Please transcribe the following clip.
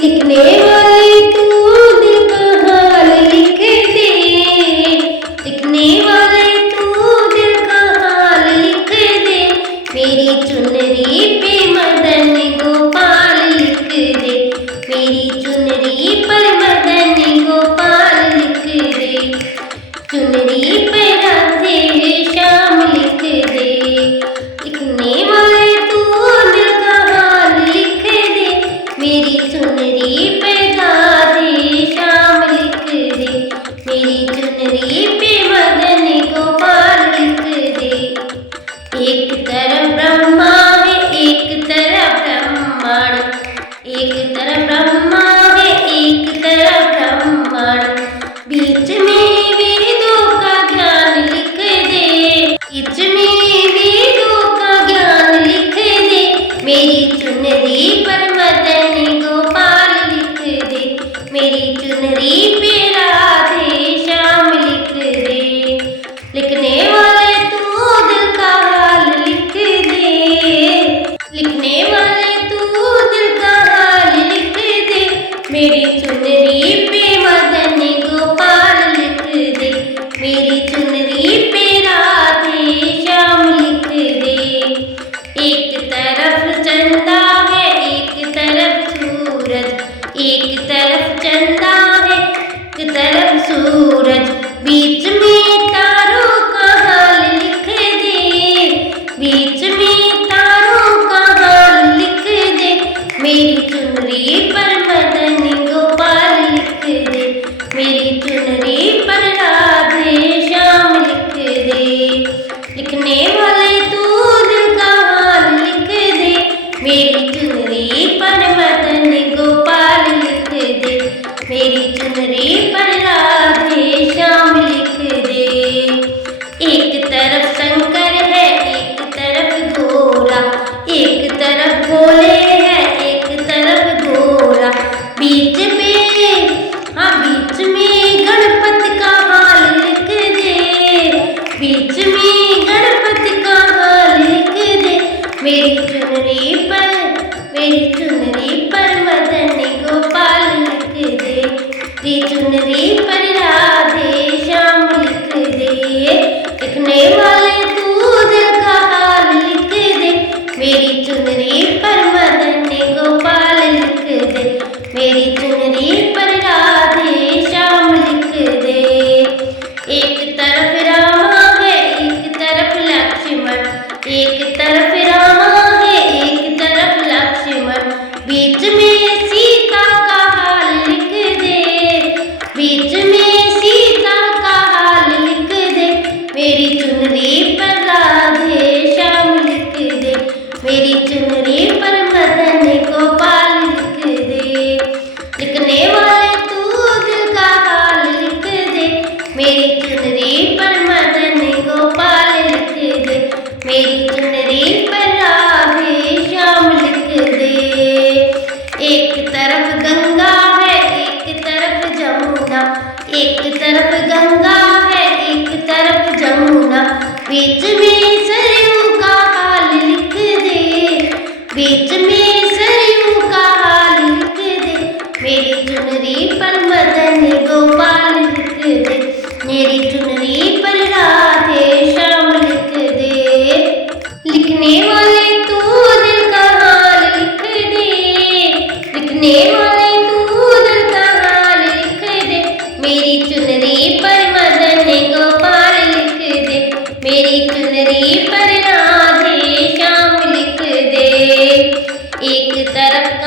लिखने वाले तू दिल का हाल लिख दे, लिखने वाले तू दिल का हाल लिख दे, मेरी चुनरी पे मदन गोपाल लिख दे, मेरी चुनरी पर मदन गोपाल लिख दे, चुनरी पे राधे श्याम लिख दे। लिखने वाले तू दिल का हाल लिख दे, मेरी चुनरी पे राधे श्याम लिख दे, मेरी चुनरी पे मदन गोपाल लिख दे। एक तरफ ब्रह्मा है एक तरफ ब्रह्मांड, एक तरफ ब्रह्मा है एक तरफ ब्रह्मांड, बीच में वेदों का ज्ञान लिख दे, बीच में वेदों का ज्ञान लिख दे, मेरी चुनरी पर मदन गोपाल लिख दे, मेरी चुनरी पे राधे श्याम लिख दे। लिखने वाले तू दिल का हाल लिख दे, लिखने वाले तू दिल का हाल लिख दे, मेरी चुनरी पे मदन गोपाल लिख दे, मेरी चुनरी पे राधे श्याम लिख दे। एक तरफ चंदा है एक तरफ सूरज, एक तरफ चंदा है एक तरफ सूरज, बीच में तारों का हाल लिख दे, बीच में तारों का हाल लिख दे, मेरी चुनरी पर मदन गोपाल लिख दे, मेरी चुनरी पर राधे श्याम लिख दे। लिखने वाले तू दिल का हाल लिख दे, मेरी चुनरी पर मदन गोपाल लिख दे, मेरी चुनरी पर राधे श्याम लिख दे। एक तरफ शंकर है एक तरफ गोरा, एक तरफ भोले है एक तरफ गोरा, बीच में हाँ बीच में गणपति का हाल लिख दे, बीच में गणपति का हाल लिख दे, मेरी चुनरी पर मदन गोपाल लिख दे, मेरी चुनरी पर राधे श्याम लिख दे। लिखने वाले तू दिल का हाल लिख दे, मेरी चुनरी पर मदन गोपाल लिख दे, मेरी चुनरी पर राधे श्याम लिख दे। एक तरफ रामा है एक तरफ लक्ष्मण, एक तरफ रामा है एक तरफ लक्ष्मण, बीच में सीता का हाल लिख दे, बीच में सीता का हाल लिख दे, मेरी चुनरी पर राधे श्याम लिख दे, मेरी चुनरी पर मदन गोपाल लिख दे। लिखने वाले तू दिल का हाल लिख दे, मेरी चुनरी पर मदन गोपाल लिख दे, मेरी चुनरी पर राधे श्याम लिख दे। एक तरफ गंगा है एक तरफ जमुना, एक तरफ गंगा है एक तरफ जमुना, बीच में सरयू का हाल लिख दे, बीच में सरयू का हाल लिख दे, मेरी चुनरी पर मदन गोपाल लिख दे, मेरी चुनरी पर राधे श्याम लिख दे। लिखने वाले तू दिल का हाल लिख दे, लिखने वाले तू दिल का हाल लिख दे, मेरी चुनरी पर मदन गोपाल लिख दे, मेरी चुनरी पर राधे श्याम लिख दे। एक तरफ